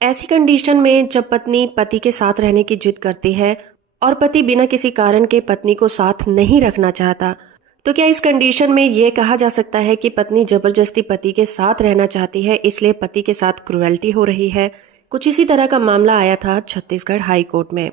ऐसी कंडीशन में जब पत्नी पति के साथ रहने की जिद करती है और पति बिना किसी कारण के पत्नी को साथ नहीं रखना चाहता, तो क्या इस कंडीशन में ये कहा जा सकता है कि पत्नी जबरदस्ती पति के साथ रहना चाहती है, इसलिए पति के साथ क्रुएल्टी हो रही है? कुछ इसी तरह का मामला आया था छत्तीसगढ़ हाई कोर्ट में।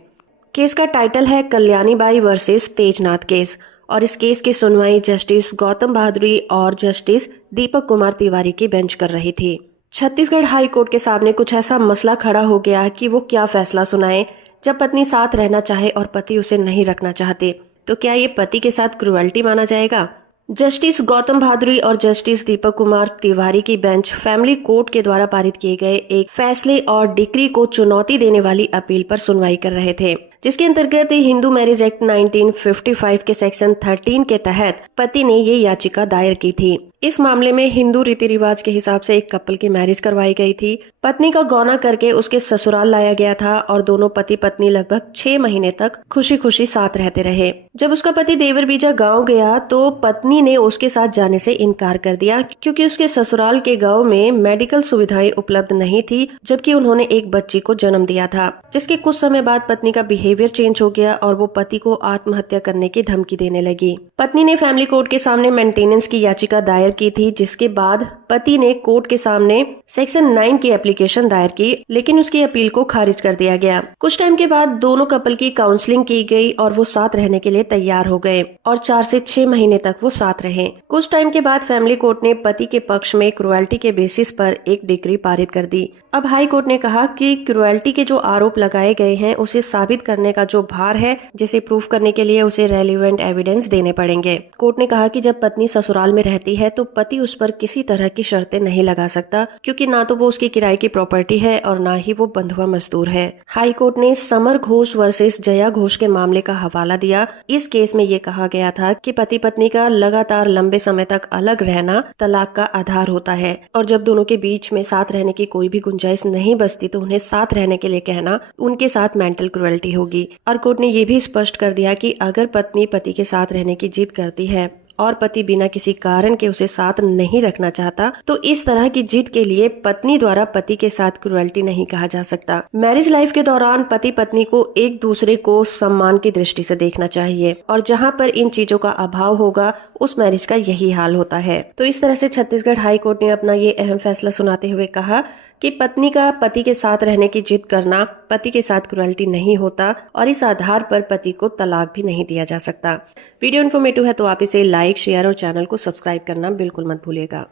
केस का टाइटल है कल्याणी बाई वर्सेस तेजनाथ केस, और इस केस की सुनवाई जस्टिस गौतम भादुरी और जस्टिस दीपक कुमार तिवारी की बेंच कर रही थी। छत्तीसगढ़ हाई कोर्ट के सामने कुछ ऐसा मसला खड़ा हो गया कि वो क्या फैसला सुनाए। जब पत्नी साथ रहना चाहे और पति उसे नहीं रखना चाहते, तो क्या ये पति के साथ क्रुएल्टी माना जाएगा? जस्टिस गौतम भादुरी और जस्टिस दीपक कुमार तिवारी की बेंच फैमिली कोर्ट के द्वारा पारित किए गए एक फैसले और डिक्री को चुनौती देने वाली अपील पर सुनवाई कर रहे थे, जिसके अंतर्गत हिंदू मैरिज एक्ट 1955 के सेक्शन 13 के तहत पति ने ये याचिका दायर की थी। इस मामले में हिंदू रीति रिवाज के हिसाब से एक कपल की मैरिज करवाई गई थी। पत्नी का गौना करके उसके ससुराल लाया गया था और दोनों पति पत्नी लगभग 6 महीने तक खुशी खुशी साथ रहते रहे। जब उसका पति देवर बीजा गाँव गया तो पत्नी ने उसके साथ जाने से इनकार कर दिया, क्योंकि उसके ससुराल के गाँव में मेडिकल सुविधाएं उपलब्ध नहीं थी, जबकि उन्होंने एक बच्ची को जन्म दिया था। जिसके कुछ समय बाद पत्नी का बिहेवियर चेंज हो गया और वो पति को आत्महत्या करने की धमकी देने लगी। पत्नी ने फैमिली कोर्ट के सामने मेंटेनेंस की याचिका दायर की थी, जिसके बाद पति ने कोर्ट के सामने सेक्शन 9 की एप्लीकेशन दायर की, लेकिन उसकी अपील को खारिज कर दिया गया। कुछ टाइम के बाद दोनों कपल की काउंसलिंग की गई और वो साथ रहने के लिए तैयार हो गए और 4 से 6 महीने तक वो साथ रहे। कुछ टाइम के बाद फैमिली कोर्ट ने पति के पक्ष में क्रुएल्टी के बेसिस पर एक डिक्री पारित कर दी। अब हाई कोर्ट ने कहा कि क्रुएल्टी के जो आरोप लगाए गए हैं उसे साबित करने का जो भार है, जिसे प्रूफ करने के लिए उसे रेलिवेंट एविडेंस देने पड़ेंगे। कोर्ट ने कहा कि जब पत्नी ससुराल में रहती है तो पति उस पर किसी तरह की शर्तें नहीं लगा सकता, क्योंकि ना तो वो उसकी किराए की प्रॉपर्टी है और ना ही वो बंधुआ मजदूर है। हाई कोर्ट ने समर घोष वर्सेस जया घोष के मामले का हवाला दिया। इस केस में ये कहा गया था कि पति पत्नी का लगातार लंबे समय तक अलग रहना तलाक का आधार होता है, और जब दोनों के बीच में साथ रहने की कोई भी गुंजाइश नहीं बचती तो उन्हें साथ रहने के लिए कहना उनके साथ मेंटल क्रुएल्टी होगी। और कोर्ट ने ये भी स्पष्ट कर दिया कि अगर पत्नी पति के साथ रहने की जिद करती है और पति बिना किसी कारण के उसे साथ नहीं रखना चाहता, तो इस तरह की जिद के लिए पत्नी द्वारा पति के साथ क्रुएल्टी नहीं कहा जा सकता। मैरिज लाइफ के दौरान पति पत्नी को एक दूसरे को सम्मान की दृष्टि से देखना चाहिए, और जहां पर इन चीजों का अभाव होगा उस मैरिज का यही हाल होता है। तो इस तरह से छत्तीसगढ़ हाई कोर्ट ने अपना ये अहम फैसला सुनाते हुए कहा कि पत्नी का पति के साथ रहने की जिद करना पति के साथ क्रुएल्टी नहीं होता, और इस आधार पर पति को तलाक भी नहीं दिया जा सकता। वीडियो इन्फॉर्मेटिव है तो आप इसे लाइक, शेयर और चैनल को सब्सक्राइब करना बिल्कुल मत भूलिएगा।